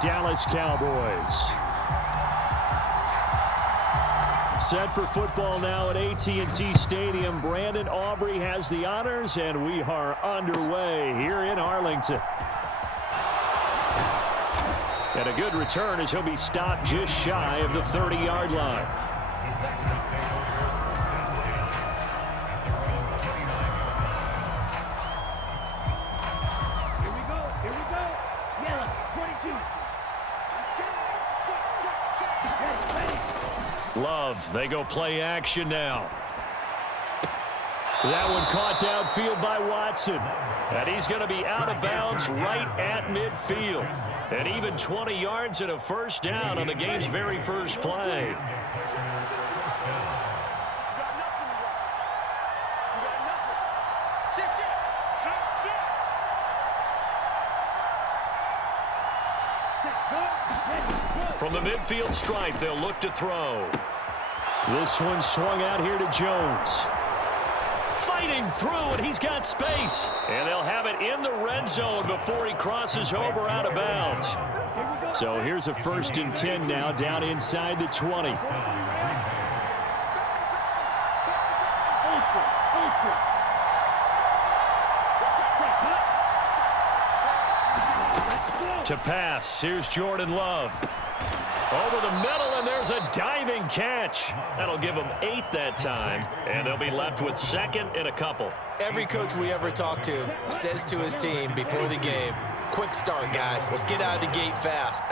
Dallas Cowboys. Set for football now at AT&T Stadium. Brandon Aubrey has the honors, and we are underway here in Arlington. And a good return as he'll be stopped just shy of the 30-yard line. Love, they go play action now. That one caught downfield by Watson. And he's going to be out of bounds right at midfield. And even 20 yards and a first down on the game's very first play. From the midfield stripe, they'll look to throw. This one swung out here to Jones. Fighting through, and he's got space. And they'll have it in the red zone before he crosses over out of bounds. So here's a 1st and 10 now, down inside the 20. To pass, here's Jordan Love. Over the middle, and there's a diving catch. That'll give them 8 that time, and they'll be left with 2nd and a couple. Every coach we ever talk to says to his team before the game, quick start, guys. Let's get out of the gate fast.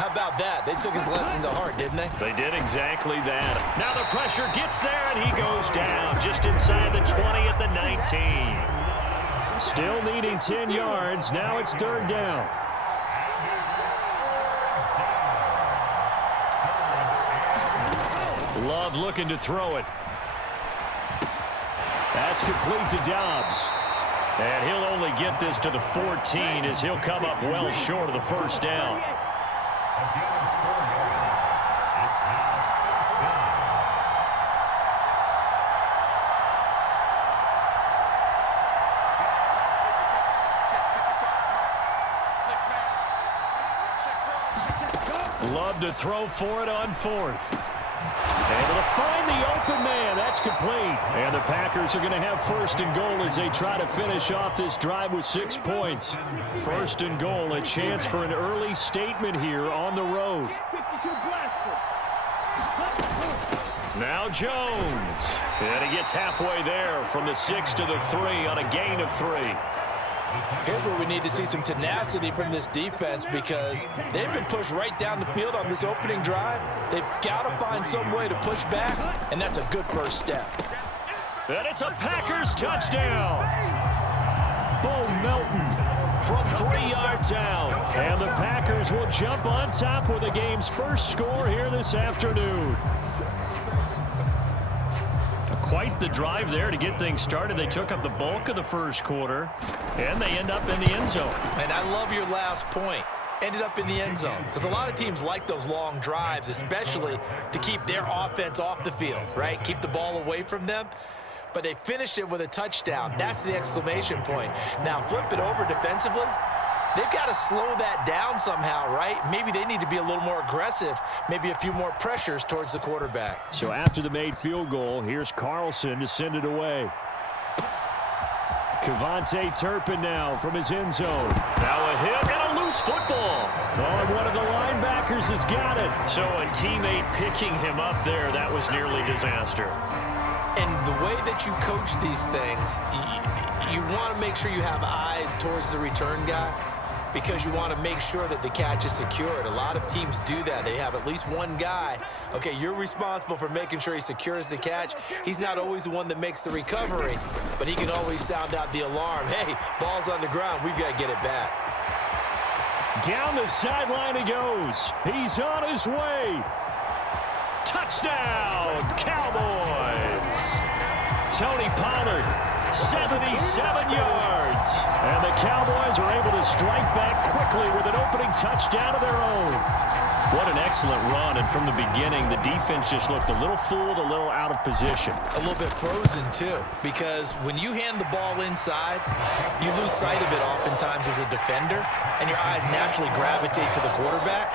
How about that? They took his lesson to heart, didn't they? They did exactly that. Now the pressure gets there, and he goes down just inside the 20 at the 19. Still needing 10 yards. Now it's 3rd down. Love looking to throw it. That's complete to Dobbs. And he'll only get this to the 14 as he'll come up well short of the first down. Love to throw for it on 4th. Able to find the open man. That's complete. And the Packers are going to have 1st and goal as they try to finish off this drive with 6 points. 1st and goal, a chance for an early statement here on the road. Now Jones. And he gets halfway there from the 6 to the 3 on a gain of 3. Here's where we need to see some tenacity from this defense because they've been pushed right down the field on this opening drive. They've got to find some way to push back, and that's a good first step. And it's a Packers touchdown. Bo Melton from 3 yards out. And the Packers will jump on top with the game's first score here this afternoon. Quite the drive there to get things started. They took up the bulk of the first quarter, and they end up in the end zone. And I love your last point. Ended up in the end zone. Because a lot of teams like those long drives, especially to keep their offense off the field, right? Keep the ball away from them. But they finished it with a touchdown. That's the exclamation point. Now, flip it over defensively. They've got to slow that down somehow, right? Maybe they need to be a little more aggressive, maybe a few more pressures towards the quarterback. So after the made field goal, here's Carlson to send it away. Kevontae Turpin now from his end zone. Now a hit and a loose football. Oh, and one of the linebackers has got it. So a teammate picking him up there, that was nearly disaster. And the way that you coach these things, you want to make sure you have eyes towards the return guy, because you want to make sure that the catch is secured. A lot of teams do that. They have at least one guy. Okay, you're responsible for making sure he secures the catch. He's not always the one that makes the recovery, but he can always sound out the alarm. Hey, ball's on the ground. We've got to get it back. Down the sideline he goes. He's on his way. Touchdown, Cowboys. Tony Pollard, 77 yards. And the Cowboys are able to strike back quickly with an opening touchdown of their own. What an excellent run, and from the beginning, the defense just looked a little fooled, a little out of position. A little bit frozen, too, because when you hand the ball inside, you lose sight of it oftentimes as a defender, and your eyes naturally gravitate to the quarterback.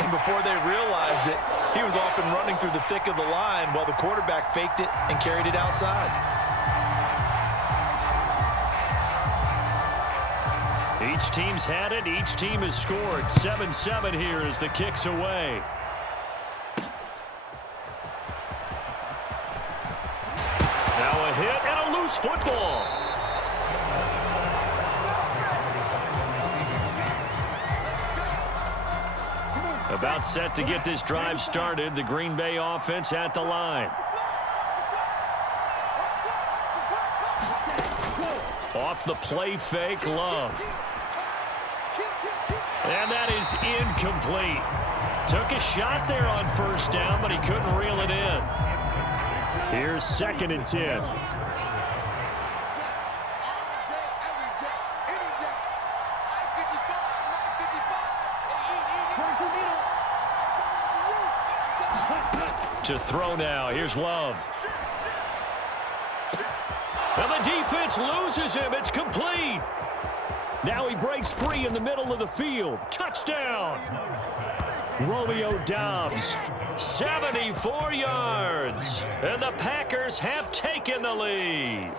And before they realized it, he was off and running through the thick of the line while the quarterback faked it and carried it outside. Each team's had it. Each team has scored. 7-7 here as the kick's away. Now a hit and a loose football. About set to get this drive started. The Green Bay offense at the line. Off the play fake, Love. And that is incomplete. Took a shot there on first down, but he couldn't reel it in. Here's 2nd and 10. To throw now. Here's Love. And the defense loses him. It's complete. Now he breaks free in the middle of the field. Touchdown. Romeo Doubs, 74 yards. And the Packers have taken the lead.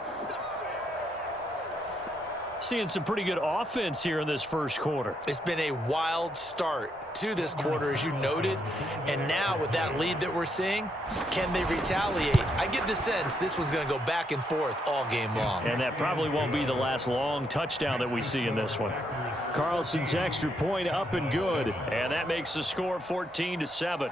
Seeing some pretty good offense here in this first quarter. It's been a wild start to this quarter, as you noted. And now with that lead that we're seeing, can they retaliate? I get the sense this one's going to go back and forth all game long. And that probably won't be the last long touchdown that we see in this one. Carlson's extra point up and good. And that makes the score 14-7.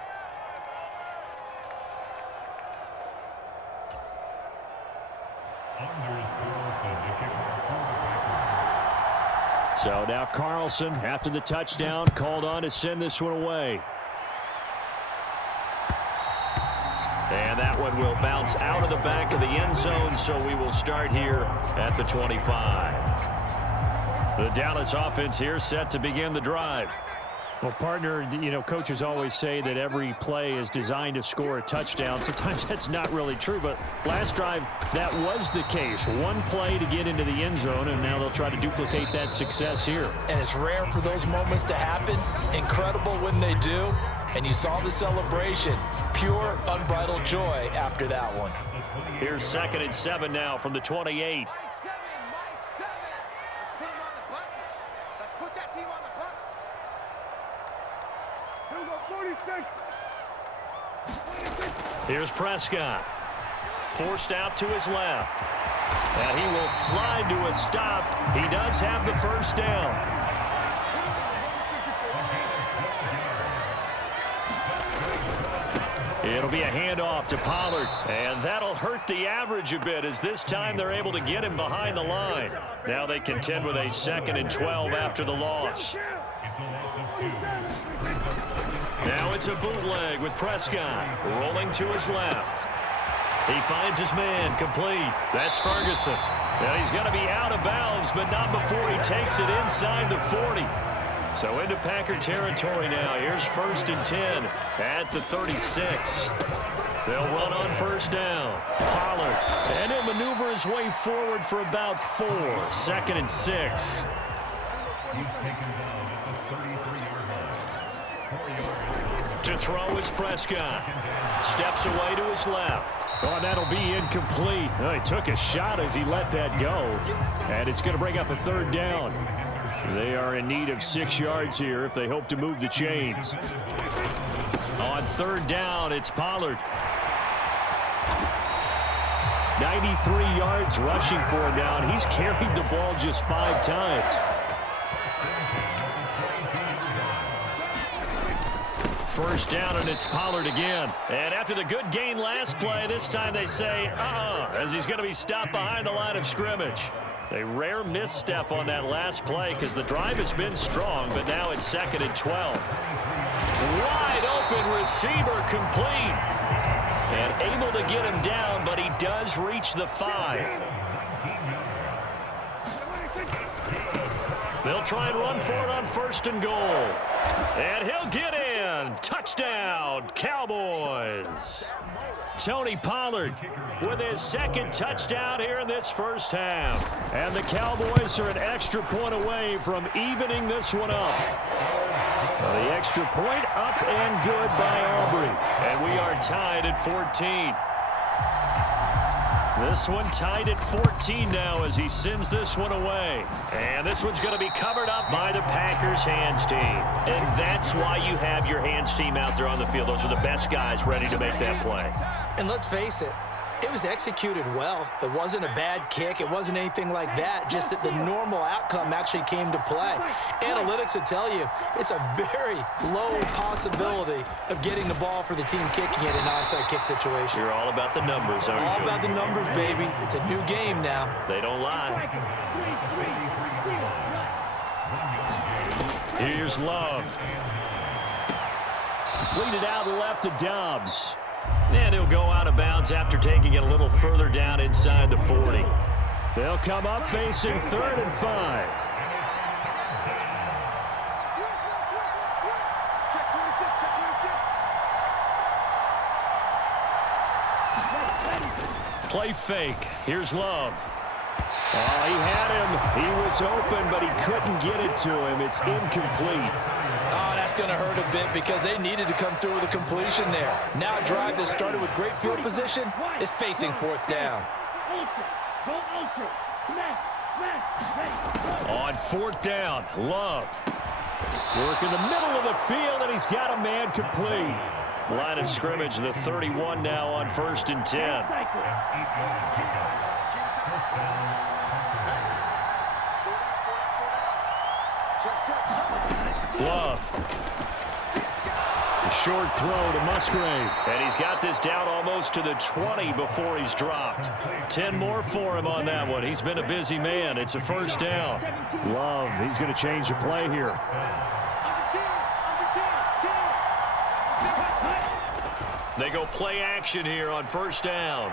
So now Carlson, after the touchdown, called on to send this one away. And that one will bounce out of the back of the end zone, so we will start here at the 25. The Dallas offense here set to begin the drive. Well, partner, you know, coaches always say that every play is designed to score a touchdown. Sometimes that's not really true, but last drive, that was the case. One play to get into the end zone, and now they'll try to duplicate that success here. And it's rare for those moments to happen. Incredible when they do. And you saw the celebration. Pure, unbridled joy after that one. Here's 2nd and 7 now from the 28. Here's Prescott. Forced out to his left. And he will slide to a stop. He does have the first down. It'll be a handoff to Pollard. And that'll hurt the average a bit, as this time they're able to get him behind the line. Now they contend with a 2nd and 12 after the loss. Now it's a bootleg with Prescott rolling to his left. He finds his man complete. That's Ferguson. Now he's going to be out of bounds, but not before he takes it inside the 40. So into Packer territory now. Here's 1st and 10 at the 36. They'll run on first down. Pollard. And he'll maneuver his way forward for about 4. 2nd and 6. To throw is Prescott. Steps away to his left. Oh, that'll be incomplete. Oh, he took a shot as he let that go. And it's going to bring up a 3rd down. They are in need of 6 yards here if they hope to move the chains. On 3rd down, it's Pollard. 93 yards rushing for him down. He's carried the ball just 5 times. First down, and it's Pollard again. And after the good gain last play, this time they say, as he's going to be stopped behind the line of scrimmage. A rare misstep on that last play because the drive has been strong, but now it's 2nd and 12. Wide open receiver complete. And able to get him down, but he does reach the 5. They'll try and run for it on 1st and goal. And he'll get in. Touchdown, Cowboys. Tony Pollard with his 2nd touchdown here in this first half. And the Cowboys are an extra point away from evening this one up. The extra point up and good by Aubrey. And we are tied at 14. This one tied at 14 now as he sends this one away. And this one's going to be covered up by the Packers hands team. And that's why you have your hands team out there on the field. Those are the best guys ready to make that play. And let's face it, it was executed well. It wasn't a bad kick. It wasn't anything like that. Just that the normal outcome actually came to play. Analytics will tell you it's a very low possibility of getting the ball for the team kicking it in an onside kick situation. You're all about the numbers, aren't you? All about the numbers, baby. It's a new game now. They don't lie. Here's Love. Completed out left to Dobbs. And he'll go out of bounds after taking it a little further down inside the 40. They'll come up facing 3rd and 5. Play fake. Here's Love. Oh, he had him. He was open, but he couldn't get it to him. It's incomplete. Oh, that's going to hurt a bit because they needed to come through with a completion there. Now a drive that started with great field position is facing 4th down. On 4th down, Love. Work in the middle of the field, and he's got a man complete. Line of scrimmage, the 31 now on 1st and 10. Love. The short throw to Musgrave. And he's got this down almost to the 20 before he's dropped. 10 more for him on that one. He's been a busy man. It's a 1st down. Love, he's going to change the play here. They go play action here on 1st down.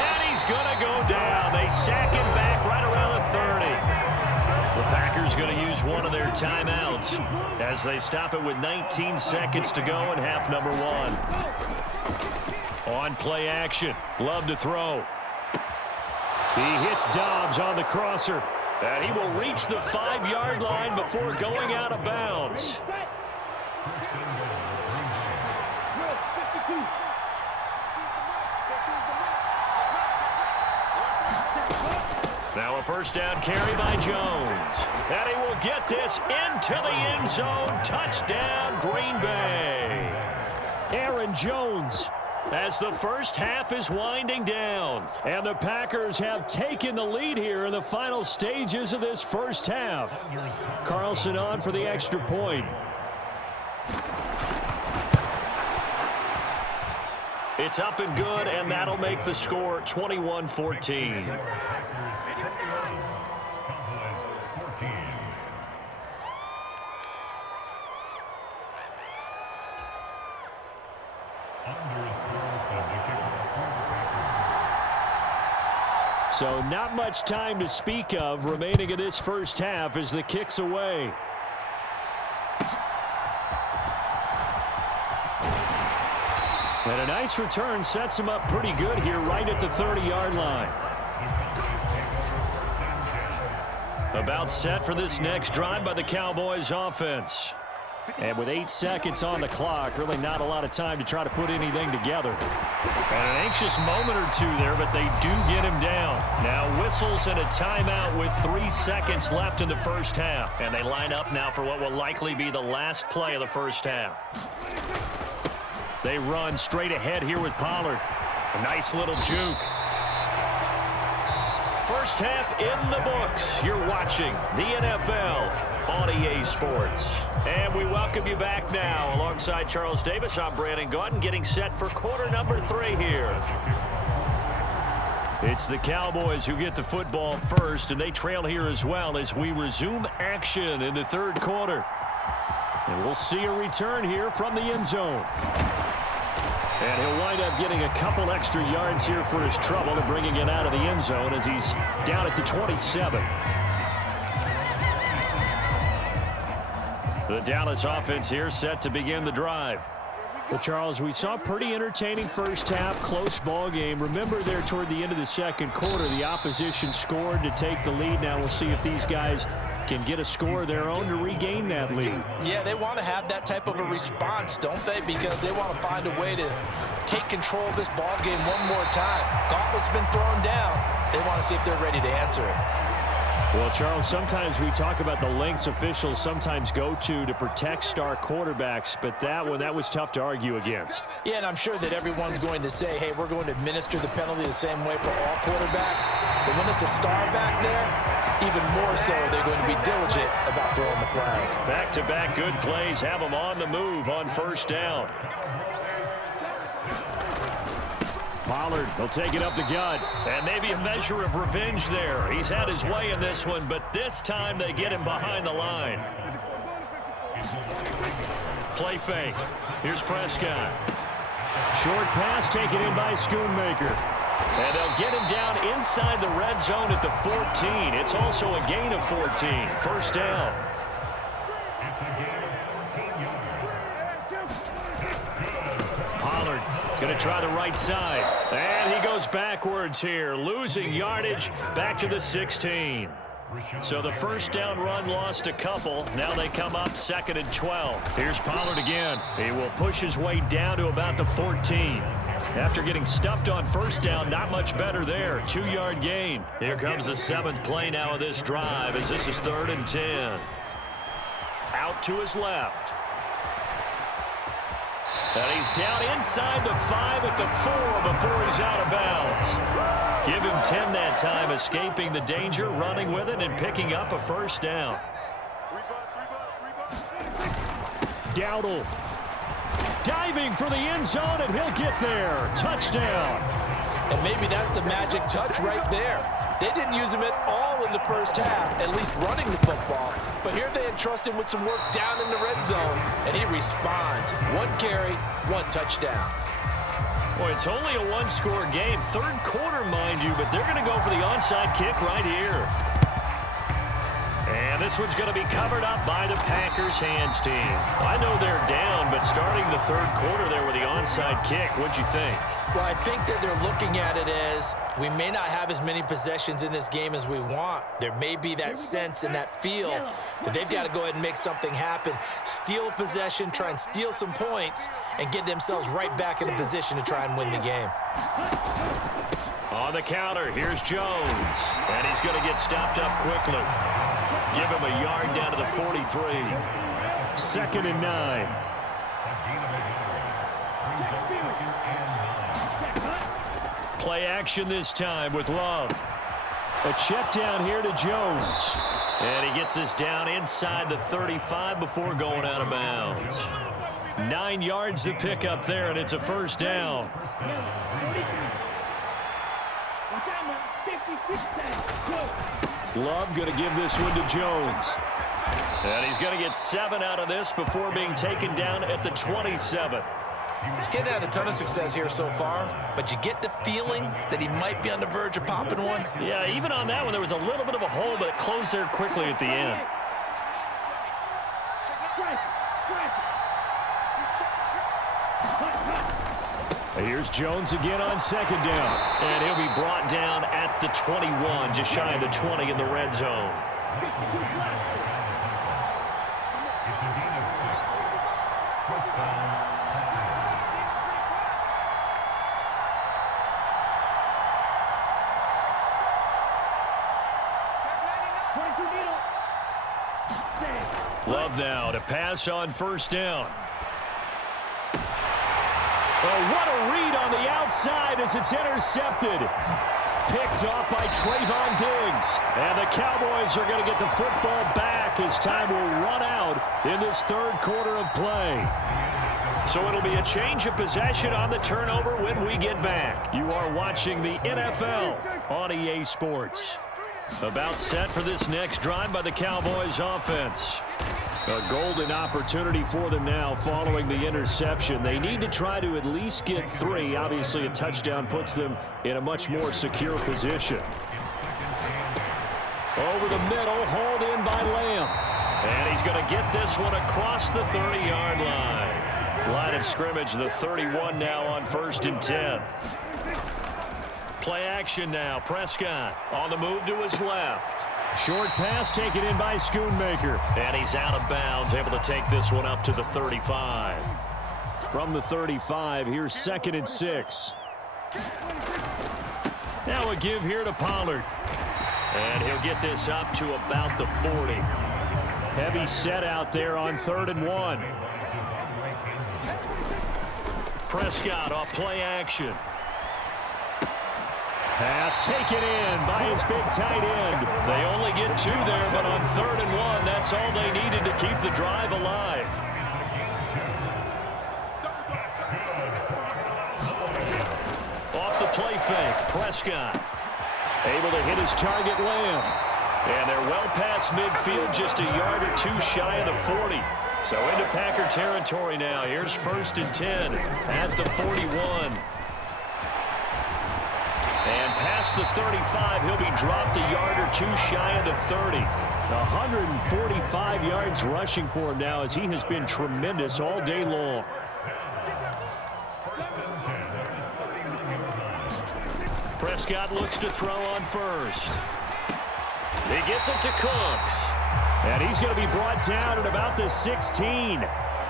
And he's going to go down. They sack him back right around the 30. The Packers going to use one of their timeouts as they stop it with 19 seconds to go in half number 1. On play action, Love to throw. He hits Dobbs on the crosser, and he will reach the 5-yard line before going out of bounds. Now a 1st down carry by Jones. And he will get this into the end zone. Touchdown, Green Bay. Aaron Jones as the first half is winding down. And the Packers have taken the lead here in the final stages of this first half. Carlson on for the extra point. It's up and good, and that'll make the score 21-14. So not much time to speak of remaining in this first half as the kick's away. And a nice return sets him up pretty good here right at the 30-yard line. About set for this next drive by the Cowboys offense. And with 8 seconds on the clock, really not a lot of time to try to put anything together. And an anxious moment or two there, but they do get him down. Now whistles and a timeout with 3 seconds left in the first half. And they line up now for what will likely be the last play of the first half. They run straight ahead here with Pollard. A nice little juke. First half in the books. You're watching the NFL on EA Sports. And we welcome you back now. Alongside Charles Davis, I'm Brandon Gaudin, getting set for quarter number 3 here. It's the Cowboys who get the football first, and they trail here as well as we resume action in the 3rd quarter. And we'll see a return here from the end zone. And he'll wind up getting a couple extra yards here for his trouble and bringing it out of the end zone as he's down at the 27. The Dallas offense here set to begin the drive. Well, Charles, we saw a pretty entertaining first half, close ball game. Remember there toward the end of the second quarter, the opposition scored to take the lead. Now we'll see if these guys can get a score of their own to regain that lead. Yeah, they want to have that type of a response, don't they? Because they want to find a way to take control of this ball game one more time. Gauntlet's been thrown down. They want to see if they're ready to answer it. Well, Charles, sometimes we talk about the lengths officials sometimes go to protect star quarterbacks, but that was tough to argue against. Yeah, and I'm sure that everyone's going to say, hey, we're going to administer the penalty the same way for all quarterbacks. But when it's a star back there, even more so, they're going to be diligent about throwing the flag. Back-to-back good plays have them on the move on first down. Pollard, he'll take it up the gut. And maybe a measure of revenge there. He's had his way in this one, but this time they get him behind the line. Play fake. Here's Prescott. Short pass taken in by Schoonmaker. And they'll get him down inside the red zone at the 14. It's also a gain of 14. First down. Pollard going to try the right side. And he goes backwards here, losing yardage back to the 16. So the first down run lost a couple. Now they come up 2nd and 12. Here's Pollard again. He will push his way down to about the 14. After getting stuffed on first down, not much better there. 2-yard gain. Here comes the 7th play now of this drive as this is 3rd and 10. Out to his left. And he's down inside the 5 at the 4 before he's out of bounds. Give him 10 that time, escaping the danger, running with it, and picking up a first down. Dowdle diving for the end zone, and he'll get there. Touchdown. And maybe that's the magic touch right there. They didn't use him at all in the first half, at least running the football. But here they entrust him with some work down in the red zone, and he responds. 1 carry, 1 touchdown. Boy, it's only a 1-score game. 3rd quarter, mind you, but they're going to go for the onside kick right here. And this one's going to be covered up by the Packers hands team. I know they're down, but starting the 3rd quarter there with the onside kick, what'd you think? Well, I think that they're looking at it as we may not have as many possessions in this game as we want. There may be that sense and that feel that they've got to go ahead and make something happen. Steal a possession, try and steal some points, and get themselves right back in a position to try and win the game. On the counter, here's Jones. And he's going to get stopped up quickly. Give him a yard down to the 43. 2nd and 9. Play action this time with Love. A check down here to Jones. And he gets this down inside the 35 before going out of bounds. 9 yards to pick up there, and it's a first down. Love going to give this one to Jones. And he's going to get 7 out of this before being taken down at the 27. Getting had a ton of success here so far, but you get the feeling that he might be on the verge of popping one. Yeah, even on that one, there was a little bit of a hole, but it closed there quickly at the end. Here's Jones again on 2nd down. And he'll be brought down at the 21, just shy of the 20 in the red zone. Love now to pass on first down. Oh, what a read on the outside as it's intercepted. Picked off by Trayvon Diggs. And the Cowboys are going to get the football back as time will run out in this 3rd quarter of play. So it'll be a change of possession on the turnover when we get back. You are watching the NFL on EA Sports. About set for this next drive by the Cowboys offense. A golden opportunity for them now following the interception. They need to try to at least get 3. Obviously, a touchdown puts them in a much more secure position. Over the middle, hauled in by Lamb. And he's going to get this one across the 30-yard line. Line of scrimmage, the 31 now on 1st and 10. Play action now. Prescott on the move to his left. Short pass taken in by Schoonmaker. And he's out of bounds, able to take this one up to the 35. From the 35, here's 2nd and 6. Now a give here to Pollard. And he'll get this up to about the 40. Heavy set out there on 3rd and 1. Prescott off play action. Pass taken in by his big tight end. They only get 2 there, but on 3rd and 1, that's all they needed to keep the drive alive. Off the play fake, Prescott able to hit his target Lamb. And they're well past midfield, just a yard or 2 shy of the 40. So into Packer territory now. Here's 1st and 10 at the 41. And past the 35, he'll be dropped a yard or 2 shy of the 30. 145 yards rushing for him now, as he has been tremendous all day long. Prescott looks to throw on first. He gets it to Cooks. And he's going to be brought down at about the 16.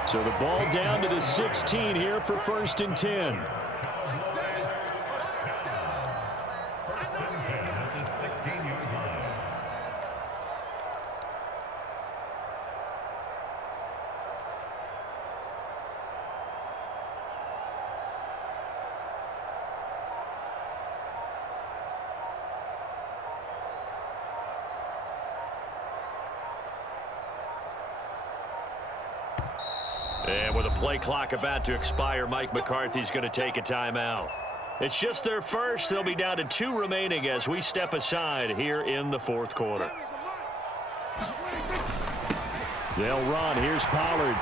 So the ball down to the 16 here for 1st and 10. And with a play clock about to expire, Mike McCarthy's going to take a timeout. It's just their first. They'll be down to 2 remaining as we step aside here in the 4th quarter. They'll run. Here's Pollard.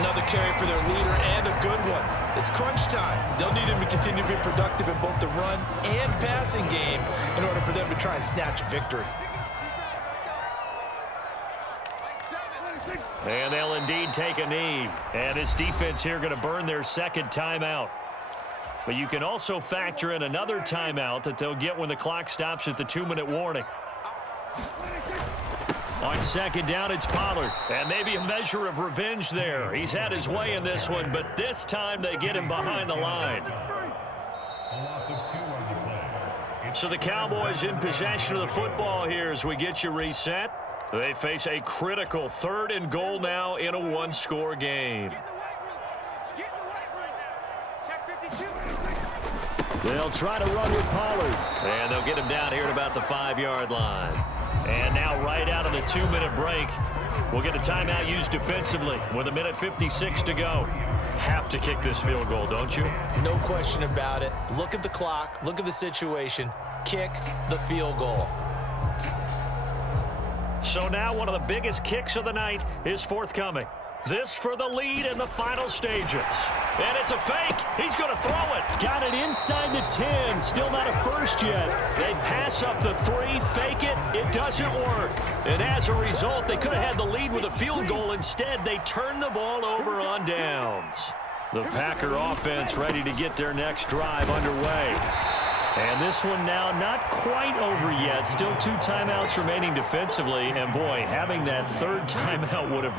Another carry for their leader, and a good one. It's crunch time. They'll need him to continue to be productive in both the run and passing game in order for them to try and snatch a victory. And they'll indeed take a knee. And this defense here going to burn their 2nd timeout. But you can also factor in another timeout that they'll get when the clock stops at the 2-minute warning. On 2nd down, it's Pollard. And maybe a measure of revenge there. He's had his way in this one, but this time they get him behind the line. So the Cowboys in possession of the football here as we get you reset. They face a critical 3rd and goal now in a 1-score game. They'll try to run with Pollard. And they'll get him down here at about the 5-yard line. And now right out of the 2-minute break, we'll get a timeout used defensively with 1:56 to go. Have to kick this field goal, don't you? No question about it. Look at the clock. Look at the situation. Kick the field goal. So now one of the biggest kicks of the night is forthcoming. This for the lead in the final stages. And it's a fake. He's going to throw it. Got it inside the 10. Still not a first yet. They pass up the 3, fake it. It doesn't work. And as a result, they could have had the lead with a field goal. Instead, they turn the ball over on downs. The Packer offense ready to get their next drive underway. And this one now not quite over yet. Still 2 timeouts remaining defensively. And boy, having that 3rd timeout would have